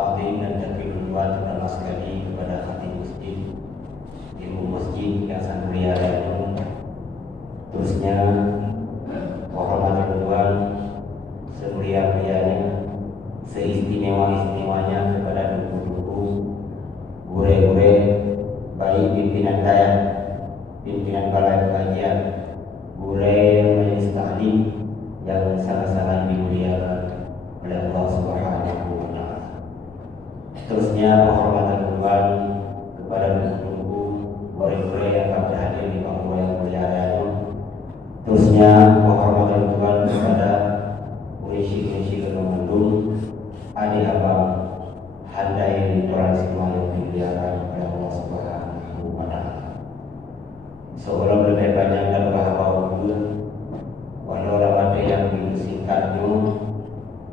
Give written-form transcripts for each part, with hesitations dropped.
ta'zim dan takbirullah terutama sekali kepada khatib masjid, ibu masjid yang sangat mulia itu. Terusnya hormat semulia-mulianya, seistimewa-istimewanya kepada duku-duku, gure-gure, baik pimpinan daya, pimpinan balai pengajian, gure majelis taklim yang sangat-sangat dimuliakan oleh Allah Subhanahu wa taala. Terusnya penghormatan kembali kepada duku-duku, gure-gure yang akan berhadir di panggung yang mulia itu. Terusnya penghormatan kembali kepada Urishi Kemandung, adik abang handai orang semua yang dimuliakan oleh Allah Subhanahu wa taala. Sebelum lebih banyak dan bahawa walau lawat yang disingkatnya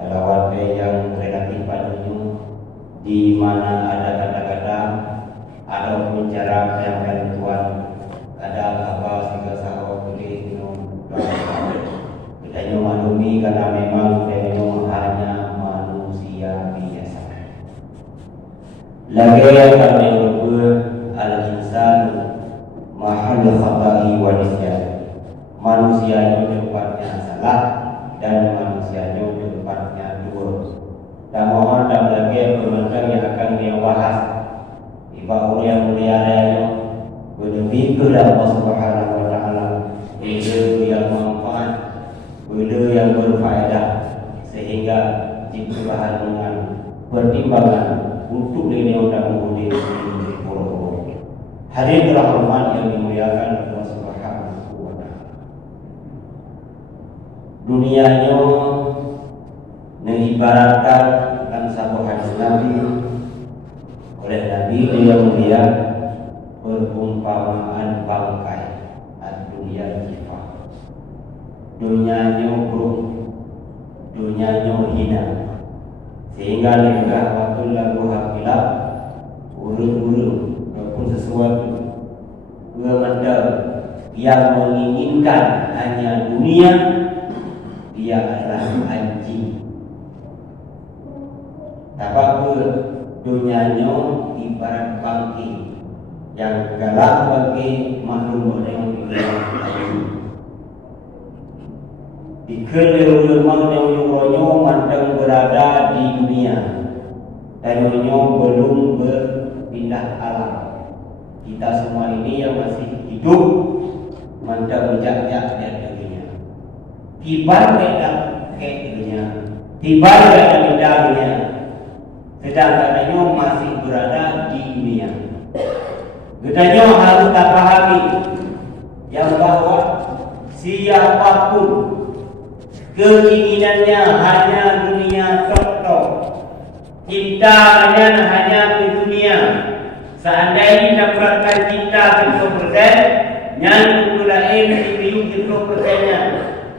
lawat yang relatif padanya, di mana ada kata-kata, ada pembicara yang Tuhan, ada apa sehingga sahabat boleh minum bedanya maklumi karena memang bedanya hanya manusia biasa. Lagi yang kami berbuat al-insan mahal khata'i wa nisyan. Manusianya tempatnya salah dan manusianya tempatnya dua. Dan mohon dan lagi yang bermanfaat yang akan dia bahas ibadah yang mulia raya berlebih ke Allah Subhanahu wa taala, ilmu yang manfaat, ilmu yang berfaedah, sehingga jika dengan pertimbangan untuk dunia dan mengundi pura-pura. Hadirin rahmat yang dimuliakan Allah Subhanahu wa taala. Dunianya mengibaratkan dalam satu hadis Nabi oleh Nabi dia mulia perumpamaan bangkai dunia kifah. Dunianya buruk, dunianya hina, sehingga negara waktu lalu hakilap urung-urung ataupun sesuatu benda yang menginginkan hanya dunia, dia adalah anjing. Tapi dunianya ibarat bangkai yang galak bagi makhluk yang anjing. Dikelirulungan yang mandang berada di dunia dan belum berpindah alam. Kita semua ini yang masih hidup mandang berjak-jak di dunia. Tiba ke dunia, tiba ke dunia. Sedangkan masih berada di dunia. Kita harus tak pahami yang bahwa siapapun keinginannya hanya dunia tok-tok, cintanya hanya ke dunia. Seandainya dapatkan cinta 100%, yang lain diberi 100%-nya,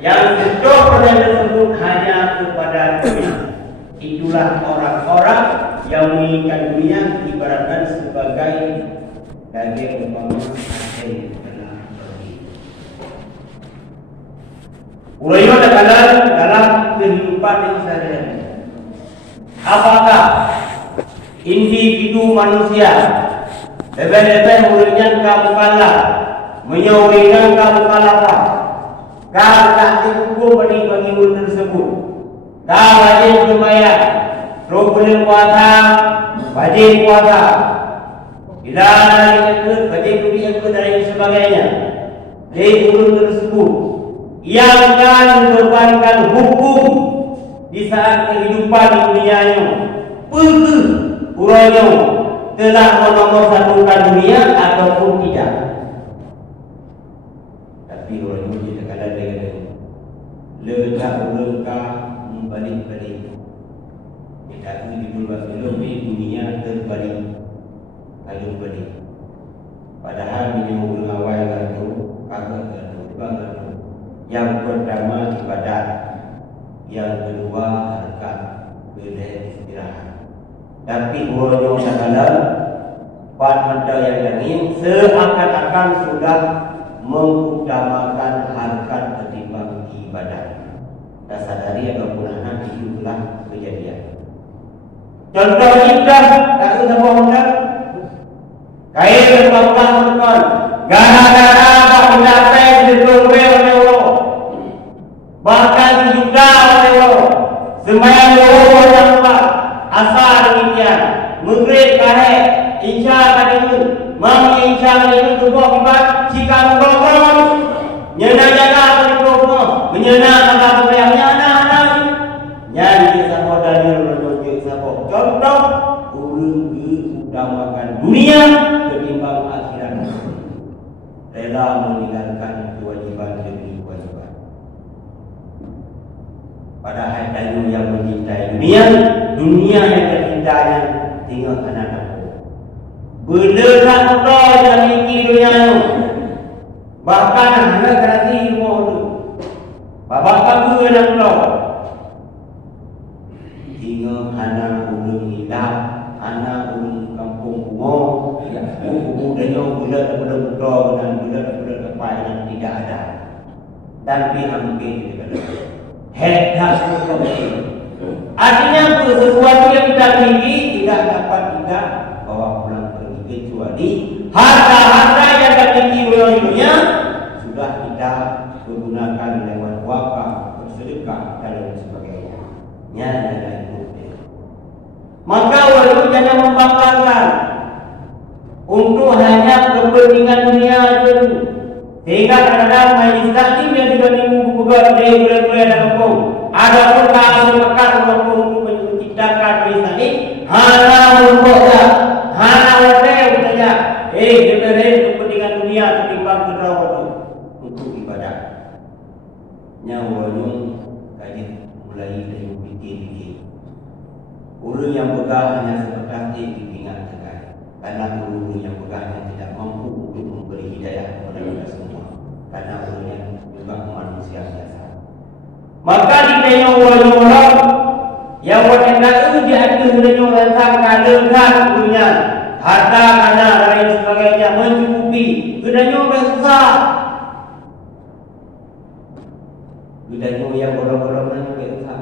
yang 100% tersebut hanya kepada dunia. Itulah orang-orang yang menginginkan dunia ibaratkan sebagai daging umpama air dalam pergi. Urayo dalam kehidupan yang sehari-hari. Apakah individu manusia lebih-lebih muridnya kamu kalah, menyauringan kamu kalah apa? Kau tak dihukum bagi tersebut. Kau wajib berbayar, problem puasa, wajib puasa. Bila ada wajib dunia dan sebagainya. Dari urut tersebut yang akan membebankan hukum di saat kehidupan di dunianya. Pergi urangnya telah menomorsatukan dunia ataupun tidak. Tapi urangnya tidak ada dengan lega membalik-balik. Kita ini dibalik dunia terbalik, lalu balik. Padahal ini mengawal itu, kagak itu. Yang pertama ibadat, yang kedua harkat, kedua istirahat. Tapi urangnya dalam pada yang lain seakan-akan sudah mengutamakan harkat ketimbang ibadat. Dan sadari apapun anak itulah kejadian. Contoh indah, tak usah bohong dah. Kain berpapang berkon. Gara-gara tak mencapai sesuatu oleh Allah. Bahkan sejuta oleh Allah. Sembahyang Allah yang kuat. Asal demikian. Maghrib kahek. Insya kadang Mam insya kadang tubuh kibat. Jika berkorong. Nyena jaga berkorong. Menyena kata berbayang. Nyana. Nyanyi sama dalil menunjuk sama. Contoh, urung utamakan dunia ketimbang akhirat. Rela meninggalkan kewajiban demi kewajiban. Padahal dalil yang mencintai dunia yang tercintanya tinggal anak-anak. Berdekat Allah yang memiliki dunia. Bahkan anak kasih ilmu itu. Bapak kamu anak Allah. Tinggal anak ulun hilang, anak ulun kampung kumo, buku danyo bulat betul dan bulat apa yang tidak ada. Dan diambil head kembali. Artinya sesuatu yang kita miliki tidak dapat kita bawa pulang pergi kecuali harta-harta yang kita miliki olehnya sudah kita gunakan lewat wakaf, bersedekah dan lain sebagainya. Nyata. Maka walaupun jangan membanggakan untuk hanya kepentingan dunia itu, sehingga kadang-kadang majlis taklim yang juga dibuka dari bulan-bulan dan kampung. Adapun kalau mekar kampung untuk menciptakan majlis taklim, hana melumpuknya, hana wadah saja. Kita kepentingan dunia ketimbang kerawat untuk ibadah. Nyawanya kaji mulai dari fikir-fikir. Orang yang pegang hanya sebatas diingat sekali. Karena orang yang pegang yang tidak mampu untuk memberi hidayah kepada kita semua. Karena orang yang juga manusia biasa. Maka ditanya orang-orang yang wanita itu diatur dengan tentang kalekan dunia, harta, kana dan lain sebagainya mencukupi. Kedanya orang susah. Kedanya yang orang-orang yang susah.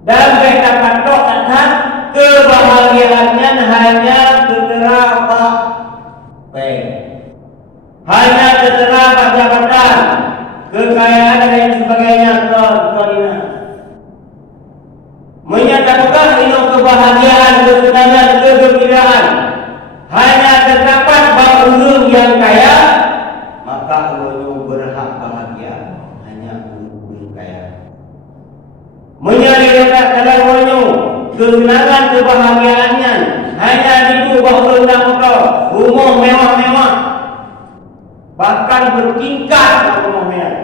Dan mereka patok akan kebahagiaannya hanya beberapa hanya beberapa jabatan, kekayaan dan lain sebagainya. Menyatakan ini kebahagiaan, kesenangan, kegembiraan hanya terdapat orang yang kaya, maka orang berhak bahagia hanya orang kaya. Menyalirkan dalam wonyo kesenangan kebahagiaannya hanya itu bahawa rumah mewah-mewah, bahkan bertingkat rumah mewah.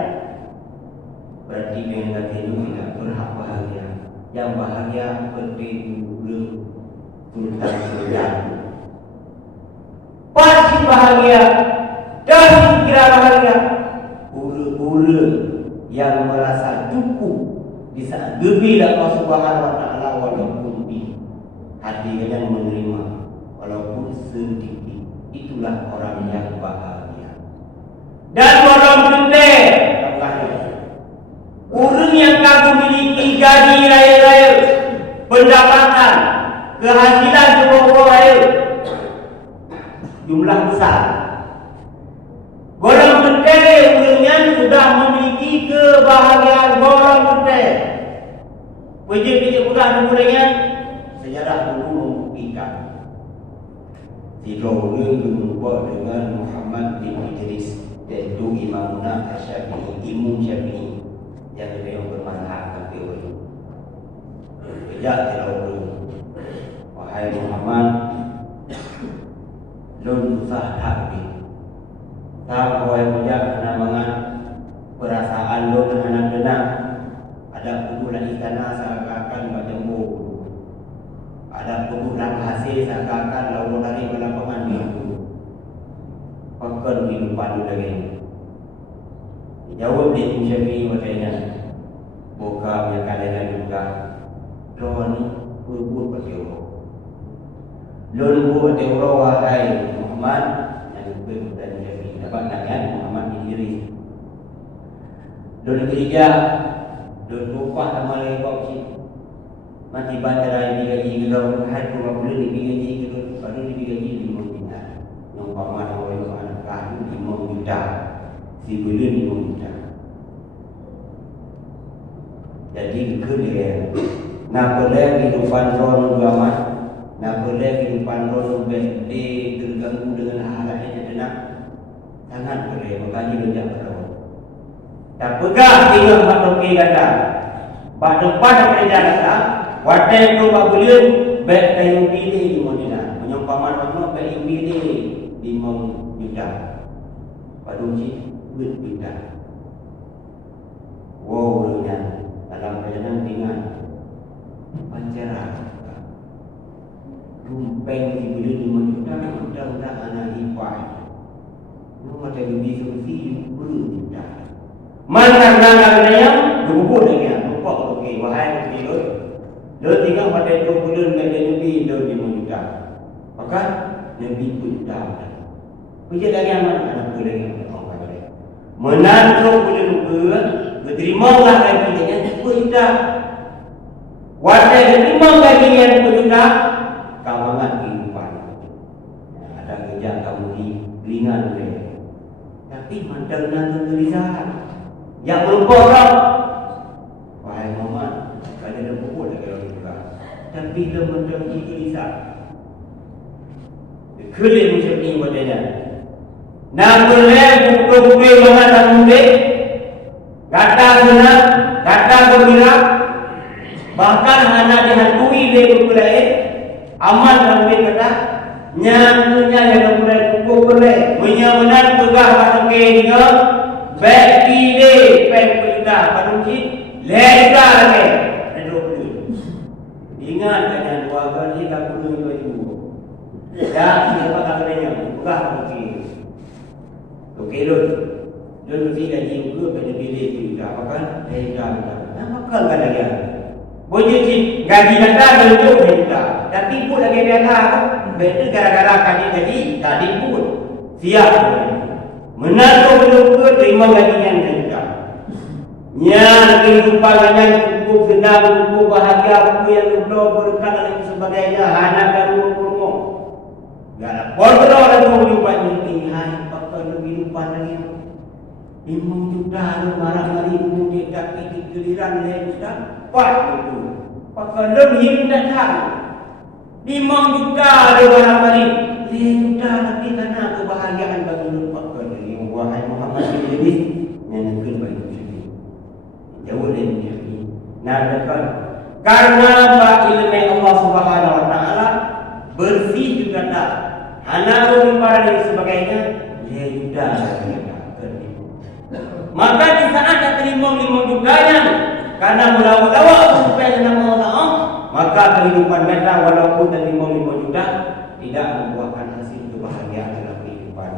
Berarti dengan itu tidak berhak bahagia. Yang bahagia seperti dulu Sultan Sudan. Pasti bahagia dan kira bahagia. Ura-ura yang merasa cukup di saat lebih Allah Subhanahu wa taala walaupun di hati yang menerima walaupun sedikit, itulah orang yang bahagia. Dan orang gede orang yang kamu miliki gaji raya-raya, pendapatan, kehasilan sebuah raya jumlah besar. Golong gede orangnya sudah memiliki kebahagiaan golong gede. Wajib-wajib pula orangnya sejarah dulu membuktikan. Tiga orang berjumpa dengan Muhammad bin Idris, yaitu Imamuna Asy-Syafi'i, Imam Syafi'i yang beliau bermanhaj ke orang. Sejak tiga orang, wahai Muhammad, lun usah hati. Tak boleh punya kenangan perasaan lo anak denang. Ada pukulan istana seakan-akan berjemur. Ada pukulan hasil seakan-akan lalu dari lapangan minggu. Pakai kehidupan lagi. Jawab di Syafi'i katanya, buka yang kalian juga. Lo ni berburu pasti orang. Lo berburu pasti orang wahai Muhammad yang berbuat Syafi'i. Dapat nanya Muhammad bin Idris. Dulu ketiga, dulu lupa sama lekok si. Mati bandara digaji kalau hari tu boleh digaji kalau baru digaji 5 juta. Yang paman orang anak kah 5 juta. Si bulan 5 juta. Jadi kemudian nak boleh kehidupan ron ulama, nak boleh kehidupan ron bende terganggu dengan hal-hal yang tidak sangat boleh makanya dia berdoa. Tak pegang tinggal pada kata. Pak depan kerja kata, wadah itu pak bulan baik kayu pilih di mana. Menyompaman waktu baik kayu pilih 5 juta. Baru si berjuta. Wow, bolehnya dalam perjalanan dengan pancara. Rumpeng di bulan 5 juta, mudah-mudahan anak ipai. Rumah ada lebih solusi berjuta. Mana yang berubah dengan buka okey wahai okey lo tinggal pada 2 bulan ada lebih 5 juta. Maka lebih juta. Punya lagi mana anak boleh orang boleh. Menantu boleh lupa, berterimalah lagi dengan 10 juta. Wadah terima lagi dengan 10 juta. Kawangan kehidupan. Ada kerja kamu di ringan boleh. Tapi mantan nanti gelisah. Yang berupa orang wahai Muhammad kalau dia pukul lagi orang juga. Tapi dia menjadi gelisah. Kelih macam ni wadahnya. Nak boleh buka-buka mengatakan mudik. Kata senang, kata gembira. Bahkan anak dihantui dia berkulai. Aman dalam mudik kata. Nyatunya yang boleh pukul boleh. Menyamanan pegah pada kaya baik pilih pengpindah pada mungkin lega lagi ada 20. Ingat dengan keluarga ni tak perlu juga. Dan siapa katanya bukan mungkin. Okey lu mesti gaji dulu pada pilih pindah bahkan lega. Nama kan lagi. Boleh sih gaji datang untuk pindah. Tapi pun lagi biasa. Betul gara-gara gaji tadi pun siap. Menantu belum terima gajian juga. Yang kehidupan yang cukup senang, cukup bahagia, aku yang berdoa berkat dan sebagainya. Anak dan rumah. Gak ada kontrol dan kehidupan ini. Hai, pakai kehidupan lagi. 5 juta lu marah-marah ibu tidak di giliran lain sudah. Pak itu. Pakai lebih datang. 5 juta lu marah-marah. 5 juta lagi karena kebahagiaan bagi lu pakai. Wahai Muhammad ini yang kedua itu jauh dari ini. Nah, karena ilmu Allah Subhanahu Wa Taala bersih juga tak. Anak para dan sebagainya dia sudah maka di saat tak terima 5 jutanya karena melawa-lawa supaya nama Allah, maka kehidupan mereka walaupun terima 5 juta tidak membuahkan hasil kebahagiaan dalam kehidupan.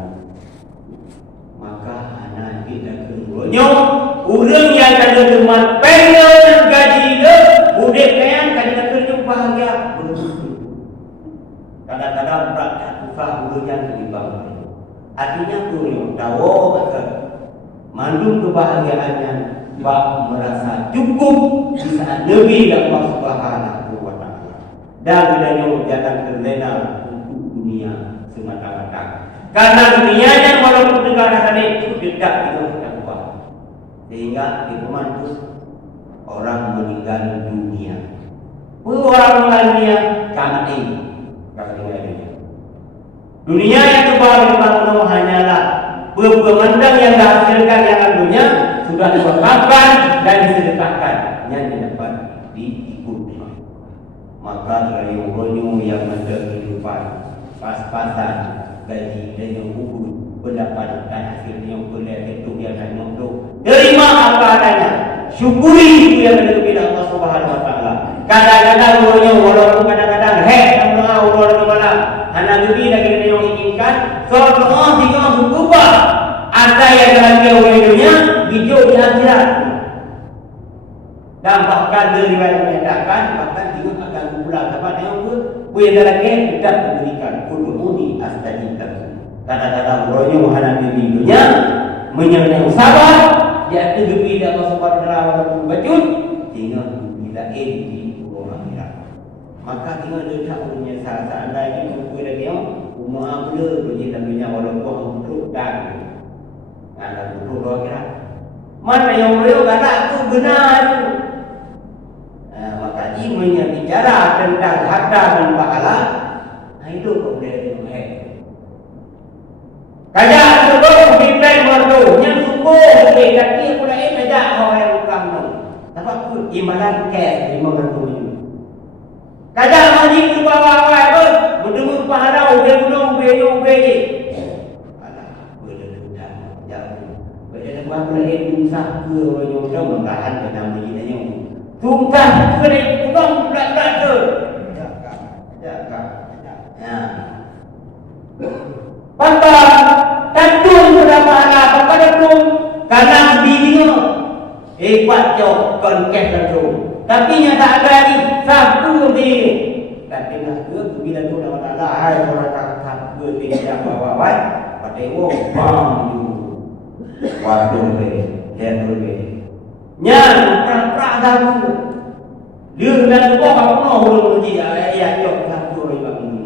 Maka anak kita keduanya orang yang ada teman pengen gaji dia budak kayan kadang kerja bahagia betul. Kadang-kadang praktek tukar orang yang terlibat. Artinya orang tahu kata mandung kebahagiaannya bak merasa cukup di saat lebih dari Allah Subhanahu Wa Taala. Dan bedanya jangan terlena untuk dunia semata-mata. Karena dunianya walaupun negara tadi itu dekat dengan takwa. Sehingga dipemantus orang meninggal dunia. Orang meninggal dunia karena ini. Dunia yang kebal dibangun hanyalah pemandang yang dihasilkan yang dunia sudah diwakafkan dan disedekahkan yang dapat diikuti. Maka dari orang yang ada kehidupan pas-pasan gaji dan yang ukur pendapat dan hasilnya yang boleh itu biarkan untuk terima apa adanya, syukuri itu yang ada kepada Allah Subhanahu Wa Taala. Kadang-kadang orangnya walaupun kadang-kadang orang di mana anak lebih lagi yang inginkan soal doa tiga berubah ada yang dalam dunia hijau di akhirat. Dan bahkan riwayat menyatakan bahkan juga akan pulang dapat yang boleh dalam tidak diberikan udhuni astajibah. Kadang-kadang orangnya menghadap diri dunia menyertai sabar dia lebih dari Allah Subhanahu Wa Taala bacut sehingga bila di orang akhirat. maka tinggal letak punya saat lagi buku lagi umur pula bagi namanya walaupun untuk dan ada untuk doa kira mana yang beliau kata itu benar itu. Maka ilmunya bicara tentang harta dan pahala itu kemudian kaya sebelum kita merdu yang sungguh tapi aku dah kaya orang bukan tu tapi aku imanan kes lima merdu ini kaya majib tu bawa apa berdua pahala udah belum beli alah boleh dah jauh boleh buat boleh insaf ke orang yang dah mengkahan dengan begini yang tungkah boleh pulang berat tu jaga Pantang tandung pada pahala pada pun karena bininya hebat jauh konkes tandung tapi yang tak ada lagi satu di tapi nak ke bila tu nama tak ada hai orang tak ke tidak bawa pada bang waduh dia tu nyan pra dalu dia dan kau apa orang uji ayat jauh satu ribu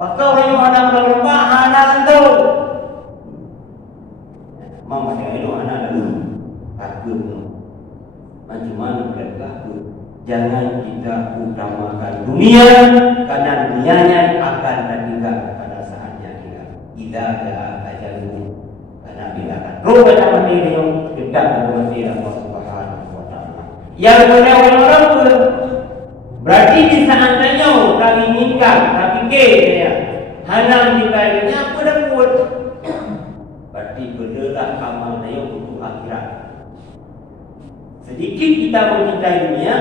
Pakau yang ada dalam bahan tu. Mama dia itu anak dulu. Takut. Macam mana mereka takut? Jangan kita utamakan dunia karena dunianya akan tertinggal pada saatnya kita. Tidak ada ajalmu karena bila kan. Roh pada mati yang tidak berhenti Allah Subhanahu Wa Taala. Yang orang tu berarti di seandainya kami inginkan, kami kaya hanam dikainya apa dah buat berarti berdelah amal daya untuk akhirat. Sedikit kita mencintai dunia,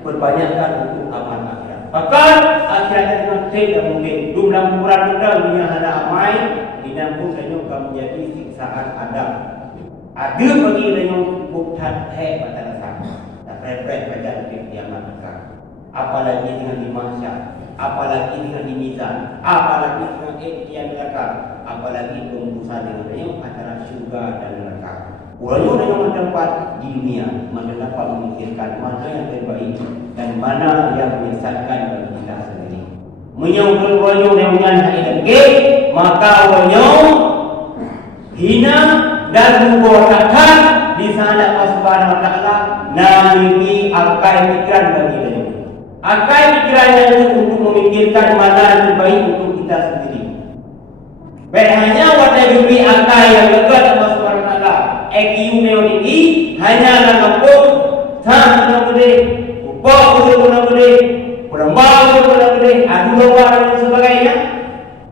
perbanyakkan untuk amal akhirat. Bahkan akhirat dengan tidak mungkin jumlah kurang mudah dunia ada amai dinampu dan akan menjadi siksaan adab. Ada bagi yang buktan pada rasa tak repret pada kiamat akan. Apalagi dengan di mahsyar, apalagi dengan di mizan, apalagi dengan yang neraka, apalagi pembunuhan dengan antara syurga dan neraka. Orang yang mendapat di dunia, maka dapat memikirkan mana yang terbaik dan mana yang menyesatkan bagi kita sendiri. Menyambut orang yang menyanyi dan maka orang hina dan membodohkan di sana Allah Subhanahu Wa Taala namanya akai pikiran bagi dia. Akai pikirannya untuk memikirkan mana yang terbaik untuk kita sendiri. Baik hanya wadah juri akai yang legat Allah Subhanahu Wa Taala. EQ tinggi hanya nampak tak boleh, upah boleh, perempuan boleh, adu domba dan sebagainya.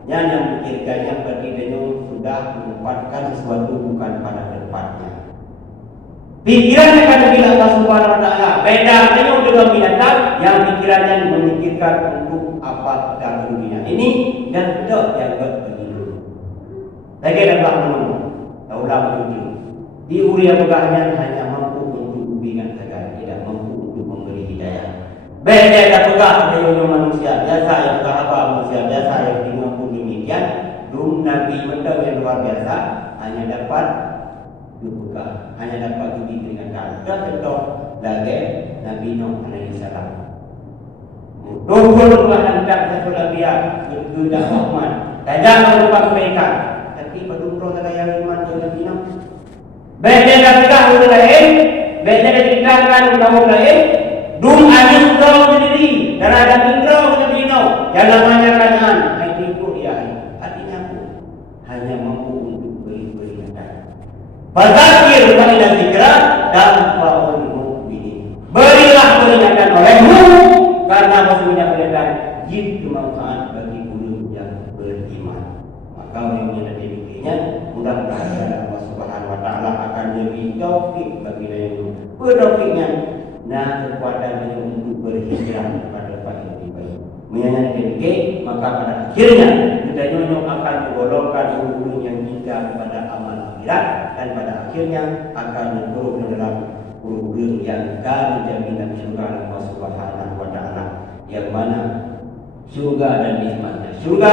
Yang memikirkannya berarti dia sudah menempatkan sesuatu bukan pada tempatnya. Pikiran akan bila Allah Subhanahu Wa Taala. Bedanya dengan binatang yang pikirannya memikirkan untuk apa dalam dunia ini dan tidak yang begitu. Lagi dalam menunggu, taulah menuju. Di uria pegahnya hanya mampu untuk hubungan saja, tidak mampu untuk memberi hidayah. Beda tak pegah dengan manusia biasa yang apa manusia biasa yang dimampu demikian. Dum Nabi Muhammad yang luar biasa hanya dapat dibuka, hanya dapat diberikan. Dan contoh lagi Nabi Nuh alaihi salam. Dohul Tuhan dan Rasul Nabiya berkuda Rahman. Tidak melupa kebaikan. Tapi berdumro ada yang iman dengan Nabi Nuh. Beda kita udah lain, beda kita kan udah lain. Dum angin kau sendiri dan ada kau Nabi Nuh. Yang namanya kanan, itu dia. Artinya hanya mampu untuk beri Fadzakir ila dzikra dan fa'ul mu'minin. Berilah peringatan olehmu karena maksudnya peringatan jid bermanfaat bagi guru yang beriman. Maka orang yang ada demikiannya mudah-mudahan Allah Subhanahu Wa Taala akan memberi taufik bagi yang bertaufiknya dan kekuatan yang untuk berhijrah kepada tempat yang lebih baik. Menyanyi demikian maka pada akhirnya kita nyonyok akan menggolongkan guru yang kita kepada amal akhirat dan pada akhirnya akan menurut ke dalam guru yang kami jaminan syurga Allah Subhanahu Wa Taala yang mana syurga dan nikmatnya syurga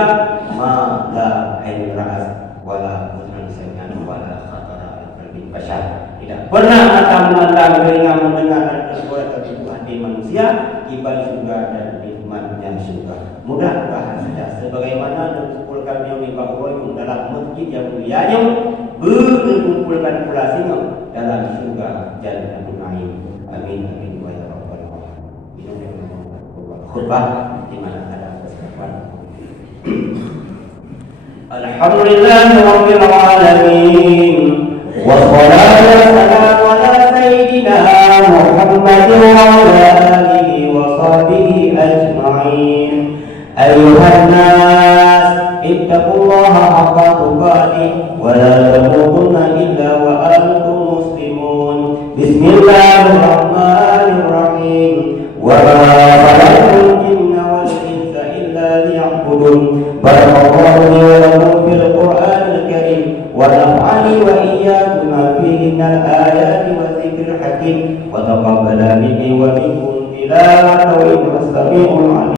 ma la ain ra'as wala udhun sami'an wala khatara al qalbi bashar. Tidak pernah mata memandang, telinga mendengar dan suara Tuhan seperti manusia, kibar surga dan nikmatnya surga. Mudah-mudahan saja sebagaimana dikumpulkan yang dibahwa dalam masjid yang mulianya, berkumpulkan pula singa dalam surga Jannatul Naim. Amin amin wa ya rabbal alamin. Ini adalah khutbah di mana ada kesempatan. Alhamdulillahi rabbil alamin. Wassalatu wassalamu ala sayyidina Muhammadin wa ala alihi wa sahbihi ajma'in. Ayuhan nas, ittaqullaha haqqa tuqatih wa la tamutunna illa wa antum muslimun. Bismillahirrahmanirrahim. Wa ma khalaqtul jinna wal insa illa liya'budun. Barakallahu li wa lakum fil Qur'anil karim wa naf'ani wa iyyakum ma fihi minal ayati wa dzikril hakim wa taqabbala minni wa minkum tilawatahu wa sami'ul alim.